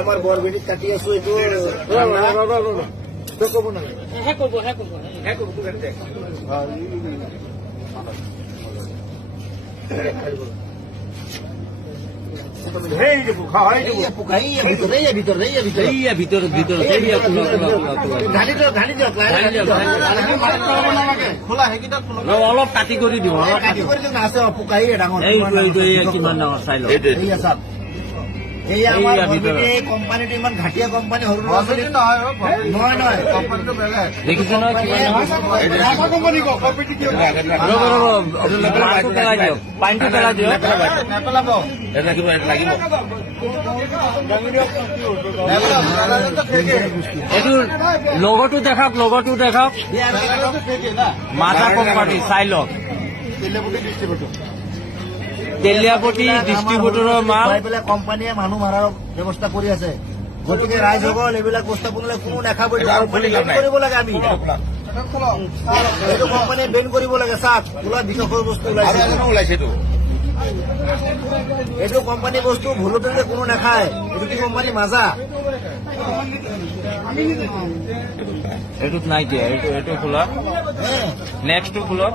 আমাৰ বৰবেটি কাটি আছো এইটো কব না অলপ কাটি কৰি দিওঁ পোকাই ডাঙৰ কিমান ডাঙৰ চাই লওঁ কোম্পানীটো ইমান ঘাটিয়া কোম্পানী সৰু নহয় কোম্পানীটো দেখিছে নহয় পেলাই দিয়ক পানীটো পেলাই দিয়ক এইটো লগতো দেখাওক মাজা কোম্পানী চাই লওক তেলিয়াপতি ডিষ্ট্ৰিবিউটৰৰ মাল কোম্পানীয়ে মানুহ মাৰাৰ ব্যৱস্থা কৰি আছে। গতিকে ৰাইজসকল এইবিলাক বস্তু আপোনালোকে কোনো নাখাব কৰিব লাগে। আমি এইটো কোম্পানীয়ে বেন কৰিব লাগে। চাওক ওলোৱা বিষৰ বস্তু ওলাইছে এইটো কোম্পানী বস্তু ভুলতে কোনো নাখায়। এইটো কি কোম্পানী মাজা এইটোত নাই দিয়া। এইটো খোলা নেক্সটটো খোলক।